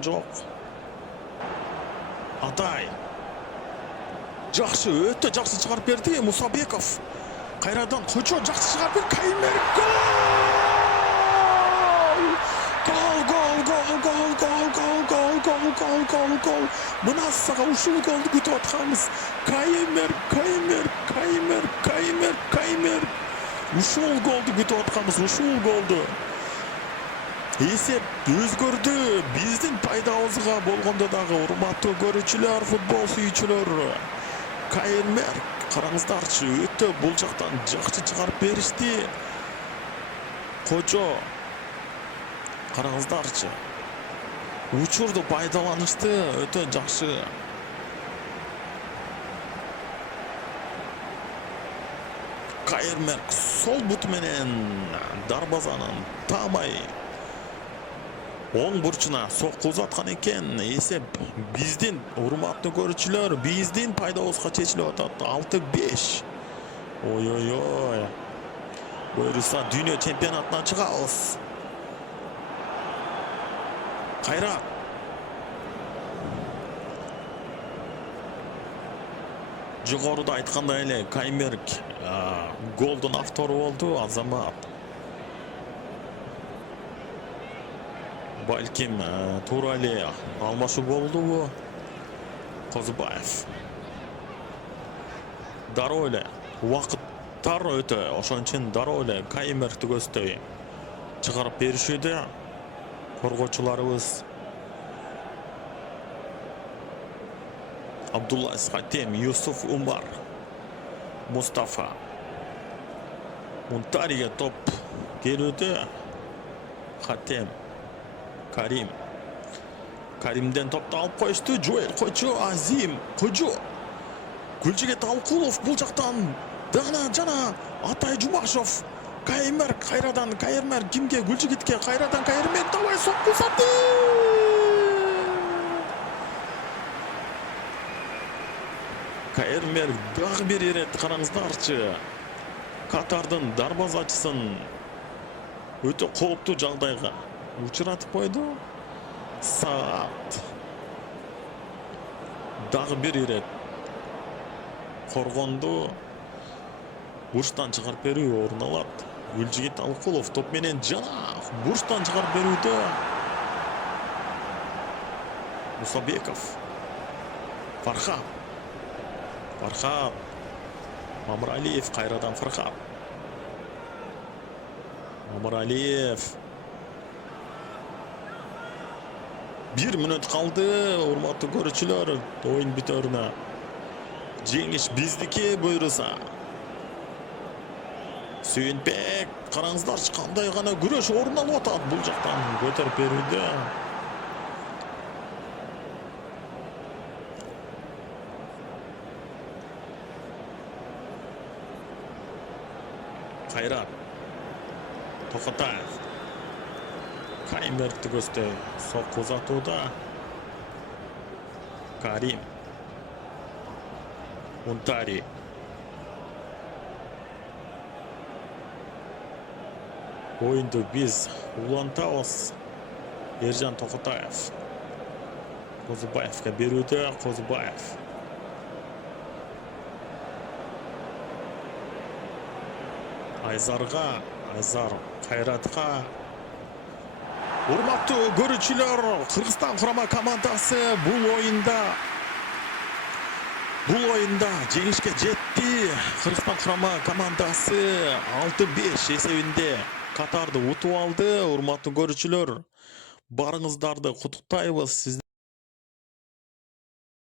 Жоқ. Атай. Жақсы, өте жақсы шығарып берді Мұсабеков. Қайрадан Қочо жақсы шығарып берді. Каймер гол! Гол. Мына саға ушул голды күтіп атқанбыз. Каймер. Ушул голды күтіп атқанбыз, ушул голды. Есеп өзгөрдү. Биздин пайдабызга болгондо дагы урматтуу көрүүчүлөр, футбол сүйүүчүлөр. Каймер, караңыздарчы, өтө бул жактан жакшы чыгарып беришти. Кожо, караңыздарчы. Учурду пайдаланышты, өтө жакшы. Каймер сол бут менен дарбазанын таамай оң бурчуна сокку узаткан экен. Эсеп биздин урматтуу көрүүчүлөр, биздин пайдабызга чечилип атат. 6-5. Ой. Буюрса дүйнө чемпионатына чыгабыз. Кайрат. Жогоруда айткандай эле Каймер голдун автору болду. Азамат. Балким туура эле алмашуу болдубу? Козубаев. Дароо эле убакыттар өтө, ошон үчүн дароо эле Каймер түгөздөй чыгарып беришүүдө коргоочуларыбыз. Абдулла Хатем, Юсуф Умар, Мустафа. Мунтариге топ келүүдө. Хатем. Каримден топты алып коюшту. Жуэл Кочо, Азим Кожо. Гүлжиге Талкулов бул жактан жана Атай Жумашев. Каймер кайрадан Каймер кимге? Гүлжигитке. Кайрадан Каймер давай сокку сатты. Каймер дагы бир ирет, караңыздарчы. Катардын дарбазачысын өтө кооптуу жагдайга учуратып койду. Саат. Дагы бир ирет. Коргонду бурчтан чыгарып берүү орун алат. Гүлжигит Алкулов топ менен жана бурчтан чыгарып берүүдө. Мусабеков. Фархат. Мамыралиев кайрадан Фархат. Мамыралиев. 1 мүнөт калды, урматтуу көрүүчүлөр. Оюн бүтөрүнө. Жеңиш биздики буйруса. Сүйүнбек, караңыздарчы кандай гана күрөш орун алып атат бул жактан көтөрүп берүүдө. Кайрат. Токотаев. Каймер түгөздөй сокку узатууда. Карим. Мунтари. Оюнду биз улантабыз. Ержан Токотаев. Козубаевка берүүдө. Козубаев. Айзарга. Айзар Кайратка. Урматтуу көрүүчүлөр, Кыргызстан курама командасы бул оюнда жеңишке жетти. Кыргызстан курама командасы 6-5 эсебинде Катарды утуп алды. Урматтуу көрүүчүлөр, барыңыздарды куттуктайбыз.